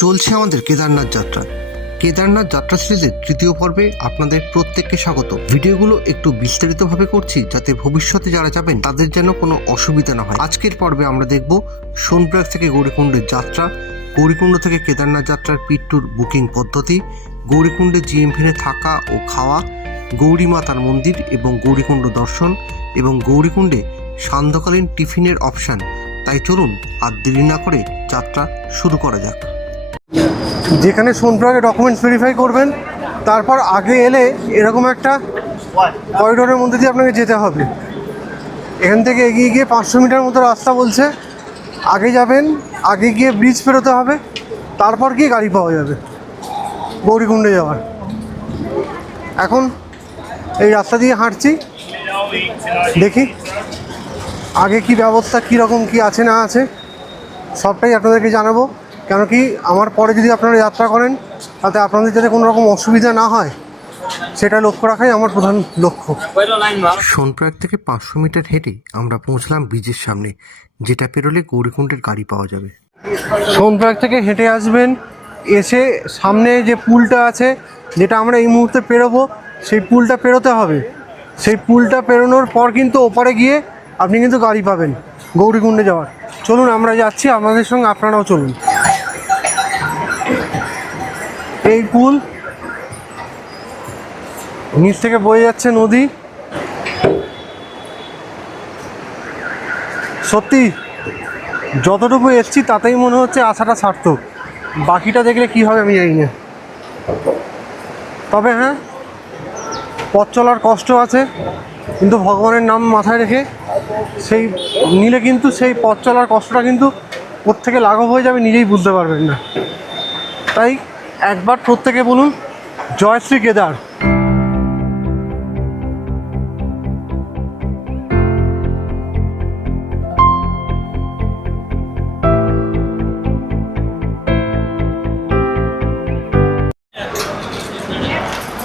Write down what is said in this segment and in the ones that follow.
চলছে আমাদের কেদারনাথ যাত্রা। কেদারনাথ যাত্রা সিরিজের তৃতীয় পর্বে আপনাদের প্রত্যেককে স্বাগত। ভিডিওগুলো একটু বিস্তারিতভাবে করছি যাতে ভবিষ্যতে যারা যাবেন তাদের যেন কোনো অসুবিধা না হয়। আজকের পর্বে আমরা দেখব সোনপ্রয়াগ থেকে গৌরীকুণ্ডের যাত্রা, গৌরীকুণ্ড থেকে কেদারনাথ যাত্রার পিট ট্যুর বুকিং পদ্ধতি, গৌরীকুণ্ডে জিএমভিনে থাকা ও খাওয়া, গৌরী মাতার মন্দির এবং গৌরীকুণ্ড দর্শন এবং গৌরীকুণ্ডে সান্ধ্যকালীন টিফিনের অপশান। তাই চলুন আর দেরি না করে যাত্রা শুরু করা যাক। যেখানে সোনপ্রয়াগে ডকুমেন্টস ভেরিফাই করবেন, তারপর আগে এলে এরকম একটা করিডোরের মধ্যে দিয়ে আপনাকে যেতে হবে। এখান থেকে এগিয়ে গিয়ে 500 মিটার মতো রাস্তা বলছে। আগে যাবেন, আগে গিয়ে ব্রিজ পেরোতে হবে, তারপর গিয়ে গাড়ি পাওয়া যাবে গৌরীকুণ্ডে যাওয়ার। এখন এই রাস্তা দিয়ে হাঁটছি, দেখি আগে কি ব্যবস্থা, কীরকম কি আছে না আছে সবটাই আপনাদেরকে জানাবো। কেন কি আমার পরে যদি আপনারা যাত্রা করেন তাতে আপনাদের যাতে কোনো রকম অসুবিধা না হয় সেটা লক্ষ্য রাখাই আমার প্রধান লক্ষ্য। সোনপ্রয়াগ থেকে 500 মিটার হেঁটে আমরা পৌঁছলাম ব্রিজের সামনে, যেটা পেরোলে গৌরীকুণ্ডের গাড়ি পাওয়া যাবে। সোনপ্রয়াগ থেকে হেঁটে আসবেন, এসে সামনে যে পুলটা আছে যেটা আমরা এই মুহূর্তে পেরোবো, সেই পুলটা পেরোতে হবে। সেই পুলটা পেরোনোর পর কিন্তু ওপারে গিয়ে আপনি কিন্তু গাড়ি পাবেন গৌরীকুণ্ডে যাওয়ার। চলুন আমরা যাচ্ছি, আপনাদের সঙ্গে আপনারাও চলুন। এই পুল, নিচ থেকে বয়ে যাচ্ছে নদী। সত্যি যতটুকু এসছি তাতেই মনে হচ্ছে আশাটা সার্থক। বাকিটা দেখলে কি হবে আমি জানি না। তবে হ্যাঁ, পথ চলার কষ্ট আছে, কিন্তু ভগবানের নাম মাথায় রেখে সেই নিলে কিন্তু সেই পথ চলার কষ্টটা কিন্তু প্রত্যেকে লাঘব হয়ে যাবে, নিজেই বুঝতে পারবেন না। তাই একবার প্রত্যেকে বলুন জয় শ্রী কেদার।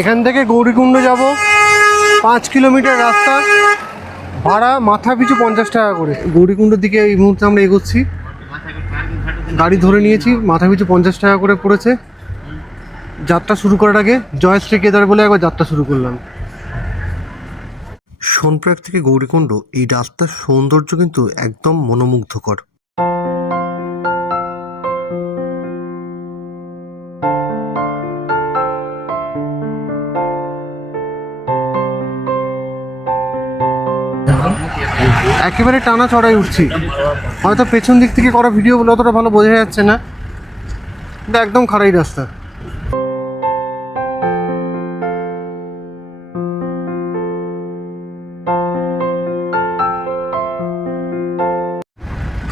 এখান থেকে গৌরীকুণ্ড যাব 5 কিলোমিটার রাস্তা, ভাড়া মাথা পিছু 50 টাকা করে। গৌরীকুণ্ডের দিকে এই মুহূর্তে আমরা এগোচ্ছি, গাড়ি ধরে নিয়েছি, মাথা পিছু 50 টাকা করে পড়েছে। যাত্রা শুরু করার আগে জয় শ্রী কেদার বলে একবার যাত্রা শুরু করলাম। সোনপ্রয়াগ থেকে গৌরীকুণ্ড এই রাস্তার সৌন্দর্য কিন্তু একদম মনোমুগ্ধকর। একেবারে টানা চড়াই উঠছি, হয়তো পেছন দিক থেকে করা ভিডিওগুলো অতটা ভালো বোঝা যাচ্ছে না, কিন্তু একদম খারাই রাস্তা।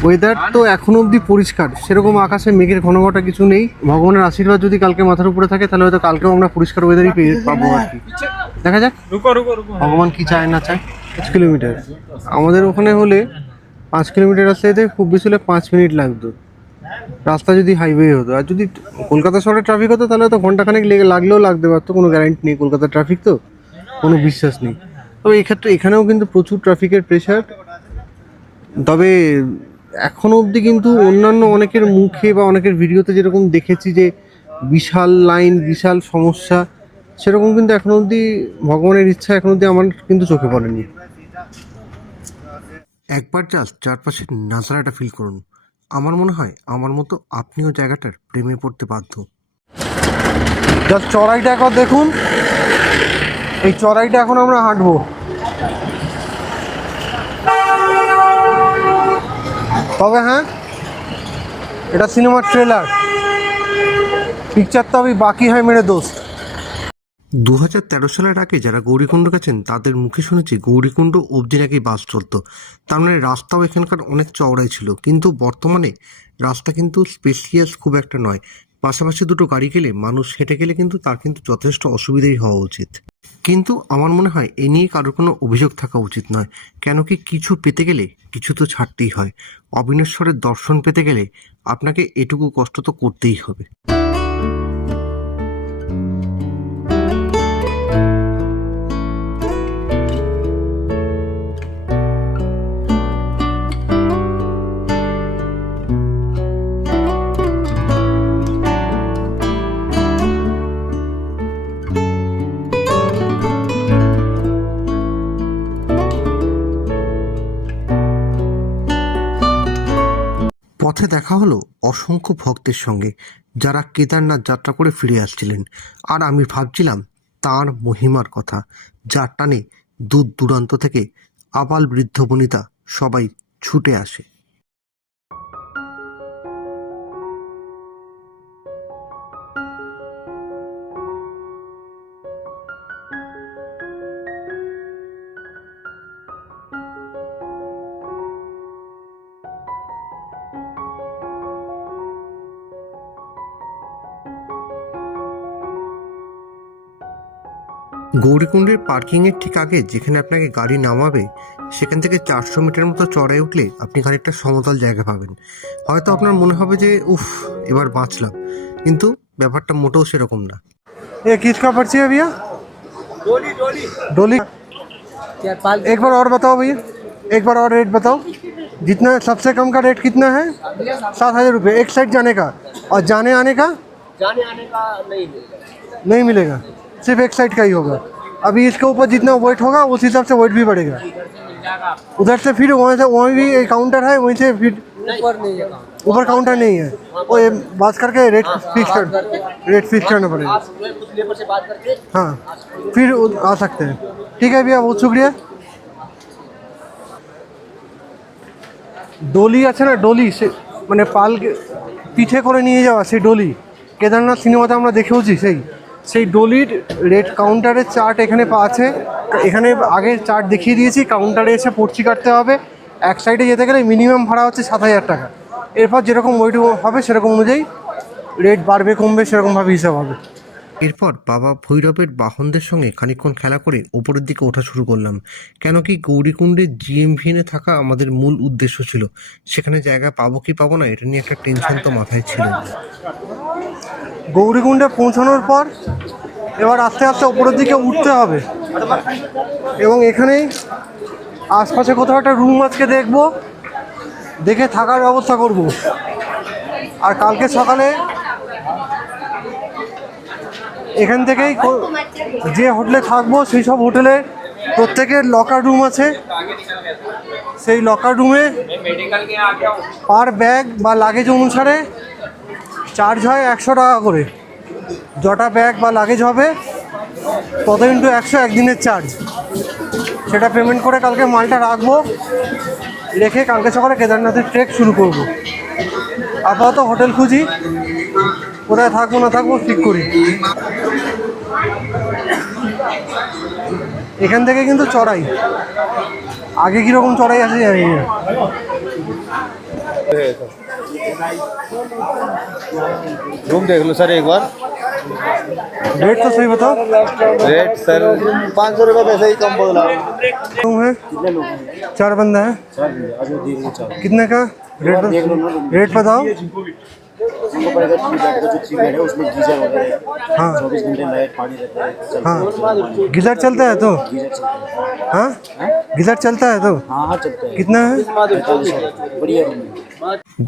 ওয়েদার তো এখনো অবধি পরিষ্কার, সেরকম আকাশে মেঘের ঘনঘটা কিছু নেই। ভগবানের আশীর্বাদ যদি কালকে মাথার উপরে থাকে তাহলে হয়তো কালকেও আমরা পরিষ্কার ওয়েদারই পাবো আর কি। দেখা যাক ভগবান কি চায় না চায়। 5 কিলোমিটার আমাদের ওখানে হলে 5 কিলোমিটার রাস্তা যেতে খুব বেশি হলে 5 মিনিট লাগতো, রাস্তা যদি হাইওয়ে হতো। আর যদি কলকাতা শহরে ট্রাফিক হতো তাহলে তো ঘন্টাখানেক লাগলেও লাগতে পারতো, কোনো গ্যারান্টি নেই। কলকাতার ট্রাফিক তো কোনো বিশ্বাস নেই। তবে এক্ষেত্রে এখানেও কিন্তু প্রচুর ট্রাফিকের প্রেশার। তবে এখনও অবধি কিন্তু অন্যান্য অনেকের মুখে বা অনেকের ভিডিওতে যেরকম দেখেছি যে বিশাল লাইন, বিশাল সমস্যা, সেরকম কিন্তু এখনও অবধি ভগবানের ইচ্ছা এখনও অবধি আমার কিন্তু চোখে পড়েনি। একবার জাস্ট চারপাশের নাজারাটা ফিল করুন, আমার মনে হয় আমার মতো আপনিও জায়গাটার প্রেমে পড়তে বাধ্য। জাস্ট চড়াইটা একবার দেখুন, এই চড়াইটা এখন আমরা হাঁটবো। তবে হ্যাঁ, এটা সিনেমার ট্রেলার, পিকচার তো আমি বাকি হয় মেরে দোস্ত। 2013 সালের আগে যারা গৌরীকুণ্ড গেছেন তাদের মুখে শুনেছি গৌরীকুণ্ড অবধি নাকি বাস চলতো। তার মানে রাস্তাও এখানকার অনেক চওড়াই ছিল, কিন্তু বর্তমানে রাস্তা কিন্তু স্পেশিয়াস খুব একটা নয়। পাশাপাশি দুটো গাড়ি গেলে, মানুষ হেঁটে গেলে কিন্তু তার কিন্তু যথেষ্ট অসুবিধাই হওয়া উচিত। কিন্তু আমার মনে হয় এ নিয়ে কারোর কোনো অভিযোগ থাকা উচিত নয়। কেন কি কিছু পেতে গেলে কিছু তো ছাড়তেই হয়। অবিনশ্বরের দর্শন পেতে গেলে আপনাকে এটুকু কষ্ট তো করতেই হবে। পথে দেখা হলো অসংখ্য ভক্তের সঙ্গে, যারা কেদারনাথ যাত্রা করে ফিরে আসছিলেন। আর আমি ভাবছিলাম তাঁর মহিমার কথা, যার টানে দূর দূরান্ত থেকে আবাল বৃদ্ধ বনিতা সবাই ছুটে আসে। গৌরীকুণ্ডের পার্কিংয়ের ঠিক আগে যেখানে আপনাকে গাড়ি নামাবে, সেখান থেকে 400 মিটার মতো চড়াই উঠলে আপনি খানিকটা সমতল জায়গা পাবেন। হয়তো আপনার মনে হবে যে উফ, এবার বাঁচলাম, কিন্তু ব্যাপারটা মোটেও সেরকম না। ये किसका पर्ची है भैया? डोली। एक बार और बताओ भैया, एक बार और रेट बताओ। जितना सबसे कम का रेट कितना है? 7,000 रुपये एक साइड जाने का, और जाने आने का नहीं मिलेगा, सिर्फ एक साइड का ही होगा। अभी इसके ऊपर जितना वेट होगा उस हिसाब से वेट भी बढ़ेगा। उधर से फिर वहाँ से वहीं भी एक काउंटर है, वहीं से फिर ऊपर काउंटर नहीं है, वो ये बात करके रेट फिक्स करना पड़ेगा। हाँ, फिर आ सकते हैं। ठीक है भैया, बहुत शुक्रिया। ডলি আছে না, ডলি, সে মানে পালকে পিঠে করে নিয়ে যাওয়া সেই ডলি, কেদারনাথ সিনেমাতে আমরা দেখেওছি। সেই ডলির রেট কাউন্টারের চার্ট এখানে আছে। এখানে আগে চার্ট দেখিয়ে দিয়েছি, কাউন্টারে এসে পর্চি কাটতে হবে। এক সাইডে যেতে গেলে মিনিমাম ভাড়া হচ্ছে 7,000 টাকা। এরপর যেরকম ওয়েট হবে সেরকম অনুযায়ী রেট বাড়বে কমবে, সেরকমভাবে হিসাব হবে। এরপর বাবা ভৈরবের বাহনদের সঙ্গে খানিকক্ষণ খেলা করে ওপরের দিকে ওঠা শুরু করলাম, কেন কি গৌরীকুণ্ডে জিএমভিএনে থাকা আমাদের মূল উদ্দেশ্য ছিল। সেখানে জায়গা পাবো কি পাবো না, এটা নিয়ে একটা টেনশন তো মাথায় ছিল। গৌরীকুণ্ডে পৌঁছানোর পর এবার আস্তে আস্তে ওপরের দিকে উঠতে হবে, এবং এখানেই আশপাশে কোথাও একটা রুম আজকে দেখবো, দেখে থাকার ব্যবস্থা করব। আর কালকে সকালে এখান থেকেই যে হোটেলে থাকবো সেই সব হোটেলে প্রত্যেকের লকার রুম আছে। সেই লকার রুমে পার ব্যাগ বা লাগেজ অনুসারে চার্জ হয় 100 টাকা করে। যটা ব্যাগ বা লাগেজ হবে তত ইন্টু 100 একদিনের চার্জ। সেটা পেমেন্ট করে কালকে মালটা রাখবো, রেখে কালকে সকালে কেদারনাথের ট্রেক শুরু করব। আপাতত হোটেল খুঁজি, কোথায় থাকবো না থাকবো ঠিক করি। এখান থেকে কিন্তু চড়াই, আগে কীরকম চড়াই আছে জানি না। रूम देख लो सर एक बार। रेट तो सही बताओ। रेट सर 500 रुपये वैसे ही कम बोला। रूम है, 4 बंदा है, कितने का रेट बताओ। हाँ 24 घंटे लाइट पानी रहता है। हाँ, गीजर चलता है तो? हाँ, गीजर चलता है तो? हाँ चलता है। कितना है? बढ़िया।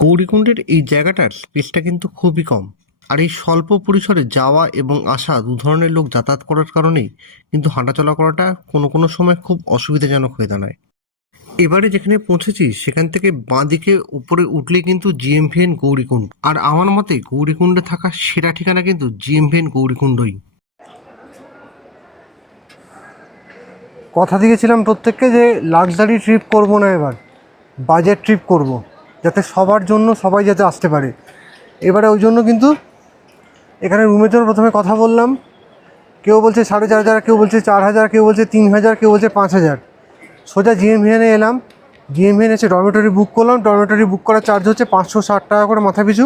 গৌরীকুণ্ডের এই জায়গাটার স্পেসটা কিন্তু খুবই কম, আর এই স্বল্প পরিসরে যাওয়া এবং আসা দু ধরনের লোক যাতায়াত করার কারণেই কিন্তু হাঁটাচলা করাটা কোনো কোনো সময় খুব অসুবিধাজনক হয়ে দাঁড়ায়। এবারে যেখানে পৌঁছেছি সেখান থেকে বাঁদিকে উপরে উঠলে কিন্তু জিএমভিএন গৌরীকুণ্ড, আর আমার মতে গৌরীকুণ্ডে থাকা সেরা ঠিকানা কিন্তু জিএমভিএন গৌরীকুণ্ডই। কথা দিয়েছিলাম প্রত্যেককে যে লাক্সারি ট্রিপ করব না, এবার বাজেট ট্রিপ করব, যাতে সবার জন্য সবাই যাতে আসতে পারে। এবারে ওই জন্য কিন্তু এখানে রুমের জন্য প্রথমে কথা বললাম। কেউ বলছে 4,500, কেউ বলছে 4,000, কেউ বলছে 3,000, কেউ বলছে 5,000। সোজা জিএমভিএনে এলাম, জিএমভিএন এসে ডরমেটরি বুক করলাম। ডরমেটরি বুক করার চার্জ হচ্ছে 560 টাকা করে মাথা পিছু।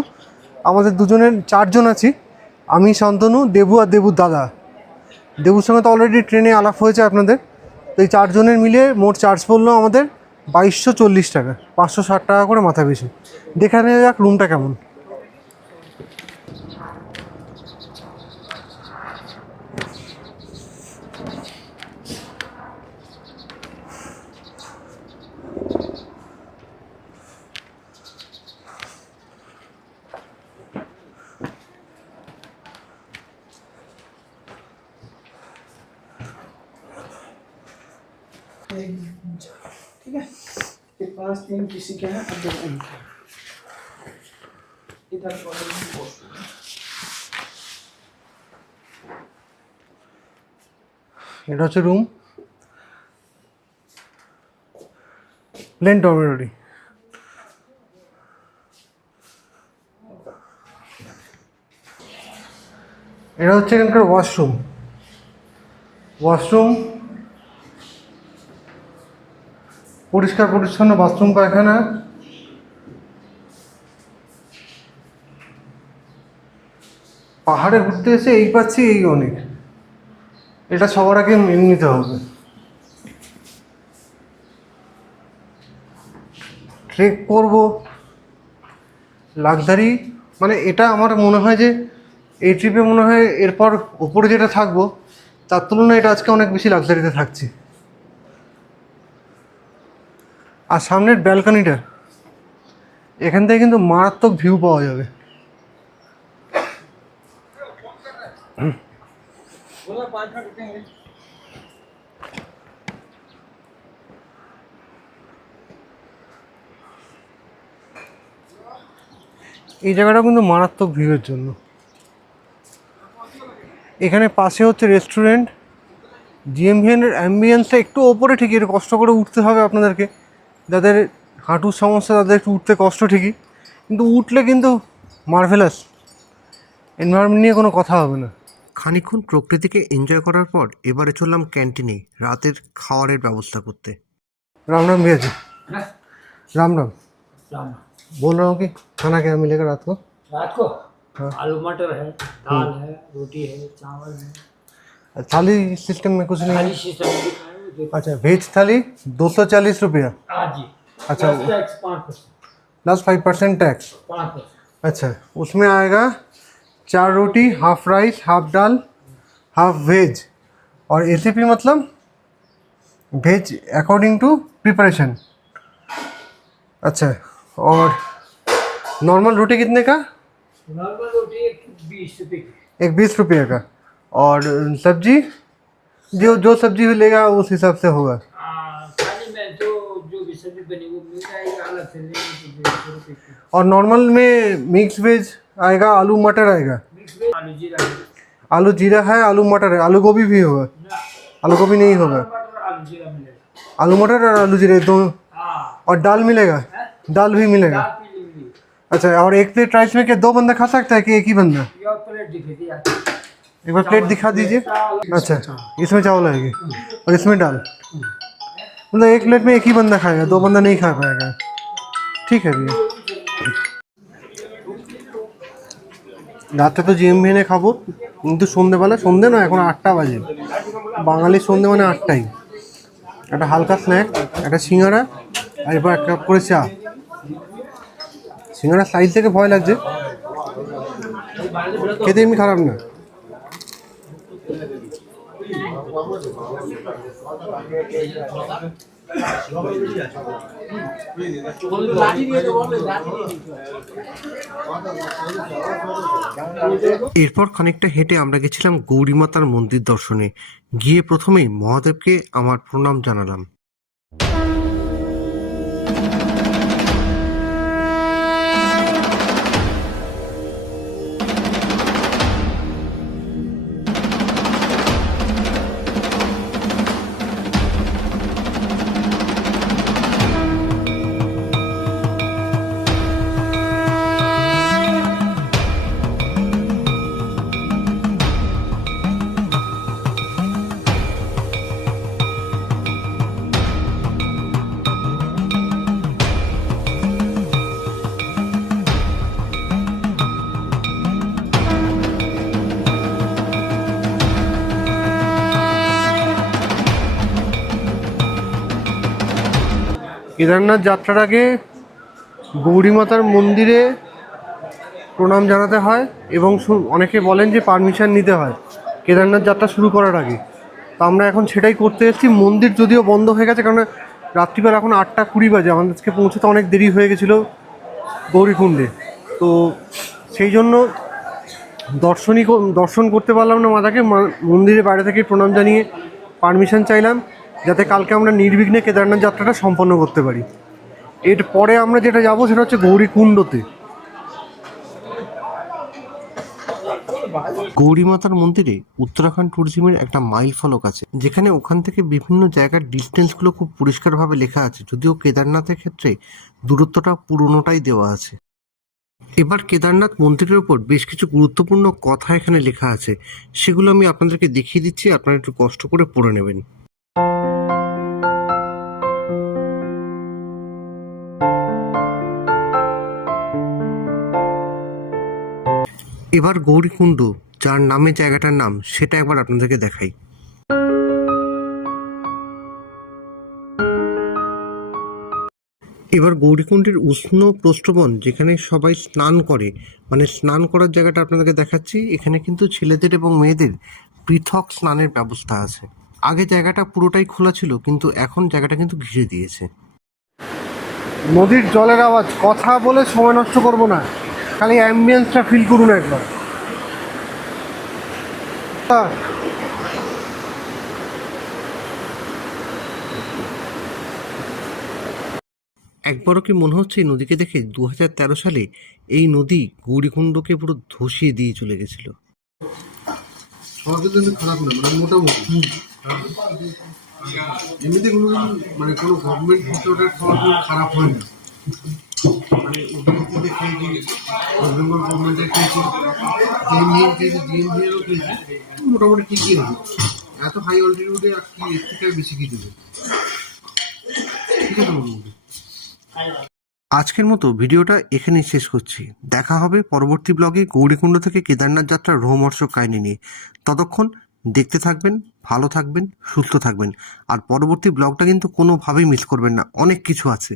আমাদের দুজনের 4 জন আছি, আমি, শান্তনু, দেবু আর দেবুর দাদা। দেবুর সঙ্গে তো অলরেডি ট্রেনে আলাপ হয়েছে আপনাদের। তো এই 4 জনের মিলে মোট চার্জ পড়লো আমাদের 2240 টাকা, 560 টাকা করে মাথা পিছু। দেখে নেওয়া যাক রুমটা কেমন। ठीक है, 5 3 किसी के हैं, अब 2 इनके। এটা হচ্ছে রুম, প্লেন ডরমেটরি। এটা হচ্ছে এখানকার ওয়াশরুম। পরিষ্কার পরিচ্ছন্ন বাথরুম, পায়খানা। পাহাড়ে ঘুরতে এসে এই পাচ্ছি, এই অনেক। এটা সবার আগে মেনে নিতে হবে। ট্রেক করব লাক্সারি, মানে এটা আমার মনে হয় যে এই ট্রিপে মনে হয় এরপর ওপরে যেটা থাকবো তার তুলনায় এটা আজকে অনেক বেশি লাক্সারিতে থাকছি। আর সামনের ব্যালকনিটা, এখান থেকে কিন্তু মারাত্মক ভিউ পাওয়া যাবে। এই জায়গাটা কিন্তু মারাত্মক ভিউয়ের জন্য। এখানে পাশে হচ্ছে রেস্টুরেন্ট। জিএমভিএনের অ্যাম্বিয়েন্সটা একটু ওপরে, ঠিকই একটু কষ্ট করে উঠতে হবে আপনাদেরকে, যাদের হাঁটুর সমস্যা তাদের একটু উঠতে কষ্ট ঠিকই, কিন্তু উঠলে কিন্তু মার্ভেলাস। এনভায়রনমেন্ট নিয়ে কোনো কথা হবে না। খানিকক্ষণ প্রকৃতিকে এনজয় করার পর এবারে চললাম ক্যান্টিনে রাতের খাবারের ব্যবস্থা করতে। राम राम भैया जी। राम राम। राम। बोल रहा हूँ कि खाना क्या मिलेगा रात को? रात को हाँ। आलू मटर है, दाल है, रोटी है, चावल है। थाली सिस्टम में कुछ नहीं थाली है? सिस्टम लिखा है वो देखो। अच्छा, वेज थाली 240 रुपया। आज जी। अच्छा। Plus tax 5%। Plus 5% tax. 5%। अच्छा, उसमें आएगा 4 रोटी, हाफ राइस, हाफ दाल, हाफ वेज। और एसीपी मतलब वेज अकॉर्डिंग टू प्रिपरेशन। अच्छा, और नॉर्मल रोटी कितने का? नॉर्मल रोटी एक 20 रुपये की। एक 20 रुपये का। और सब्जी जो सब्जी लेगा उस हिसाब से होगा। थाली में जो भी सब्जी बनी वो मिल जाएगी, अलग से लेंगे तो 150 रुपये की। और नॉर्मल में मिक्स वेज आएगा, आलू मटर आएगा। मिक्स वेज आलू जीरा है। आलू जीरा है, आलू मटर है, आलू गोभी भी होगा? आलू गोभी नहीं होगा। मटर आलू जीरा मिलेगा। आलू मटर और आलू जीरे दोनों। हाँ। और दाल मिलेगा? दाल भी मिलेगा। दाल पीली मिली। अच्छा, और एक प्लेट राइस में क्या 2 बंदा खा सकता है कि एक ही बंदा? ये प्लेट दिखी थी यार। एक बार प्लेट दिखा दीजिए। अच्छा, इसमें चावल आएगी और इसमें दाल। मतलब एक प्लेट में एक ही बंदा खाएगा, 2 बंदा नहीं खा पाएगा। ठीक है भैया। রাতে তো জিএমভিএনে খাবো, কিন্তু সন্ধেবেলা, সন্ধে না এখন 8টা বাজে, বাঙালির সন্ধে মানে 8টাই। একটা হালকা স্ন্যাক, একটা সিঙ্গারা আর এরপর 1 কাপ করে চা। সিঙ্গারার সাইজ থেকে ভয় লাগছে, খেতে এমনি খারাপ না। এরপর খানিকটা হেঁটে আমরা গেছিলাম গৌরীমাতার মন্দির দর্শনে। গিয়ে প্রথমেই মহাদেবকে আমার প্রণাম জানালাম। কেদারনাথ যাত্রার আগে গৌরীমাতার মন্দিরে প্রণাম জানাতে হয় এবং অনেকে বলেন যে পারমিশন নিতে হয় কেদারনাথ যাত্রা শুরু করার আগে। তো আমরা এখন সেটাই করতে এসেছি। মন্দির যদিও বন্ধ হয়ে গেছে, কারণ রাত্রিবেলা এখন 8টা 20 বাজে, আমাদেরকে পৌঁছতে অনেক দেরি হয়ে গেছিলো গৌরীকুণ্ডে। তো সেই জন্য দর্শন করতে পারলাম না মাতাকে। মন্দিরের বাইরে থেকে প্রণাম জানিয়ে পারমিশন চাইলাম, যাতে কালকে আমরা নির্বিঘ্নে কেদারনাথ যাত্রাটা সম্পন্ন করতে পারি। এরপরে আমরা যেটা যাব সেটা হচ্ছে গৌরীকুণ্ডতে। গৌরী মাতার মন্দিরে উত্তরাখণ্ড ট্যুরিজমের একটা মাইল ফলক আছে, যেখানে ওখান থেকে বিভিন্ন জায়গার ডিস্টেন্সগুলো খুব পরিষ্কারভাবে লেখা আছে, যদিও কেদারনাথের ক্ষেত্রে দূরত্বটা পুরোনোটাই দেওয়া আছে। এবার কেদারনাথ মন্দিরের উপর বেশ কিছু গুরুত্বপূর্ণ কথা এখানে লেখা আছে, সেগুলো আমি আপনাদেরকে দেখিয়ে দিচ্ছি, আপনারা একটু কষ্ট করে পড়ে নেবেন। এবার গৌরীকুণ্ড, যার নামে জায়গাটার নাম, সেটা একবার আপনাদেরকে দেখাই। এবার গৌরীকুণ্ডের উষ্ণ প্রস্রবণ, যেখানে সবাই স্নান করে, মানে স্নান করার জায়গাটা আপনাদেরকে দেখাচ্ছি। এখানে কিন্তু ছেলেদের এবং মেয়েদের পৃথক স্নানের ব্যবস্থা আছে। আগে জায়গাটা পুরোটাই খোলা ছিল, কিন্তু এখন জায়গাটা কিন্তু ঘিরে দিয়েছে। নদীর জলের আওয়াজ, কথা বলে সময় নষ্ট করব না, খালি অ্যাম্বিয়েন্সটা ফিল করুন একবার। একবারও কি মনে হচ্ছে এই নদীকে দেখে 2013 সালে এই নদী গৌরীকুণ্ডকে পুরো ধসিয়ে দিয়ে চলে গেছিল? সমাজের জন্য খারাপ না, মানে মোটামুটি এমনিতে কোনো মানে কোনো গভর্নমেন্ট কিছু ওটা খাওয়ার জন্য খারাপ হয় না। মানে ওদের খেয়েছি, ওয়েস্ট বেঙ্গল গভর্নমেন্টের খেয়েছি, জিএমভিএর খেয়েছি, জিএমভিএরও খেয়েছি, মোটামুটি ঠিকই হবে। এত হাই অল্টিটিউডে আর কি এর থেকে আর বেশি কি দেবে, ঠিক আছে মোটামুটি। আজকের মতো ভিডিওটা এখানেই শেষ করছি। দেখা হবে পরবর্তী ব্লগে গৌরীকুণ্ড থেকে কেদারনাথ যাত্রার রোমহর্ষক কাহিনী নিয়ে। ততক্ষণ দেখতে থাকবেন, ভালো থাকবেন, সুস্থ থাকবেন। আর পরবর্তী ব্লগটা কিন্তু কোনোভাবেই মিস করবেন না, অনেক কিছু আছে।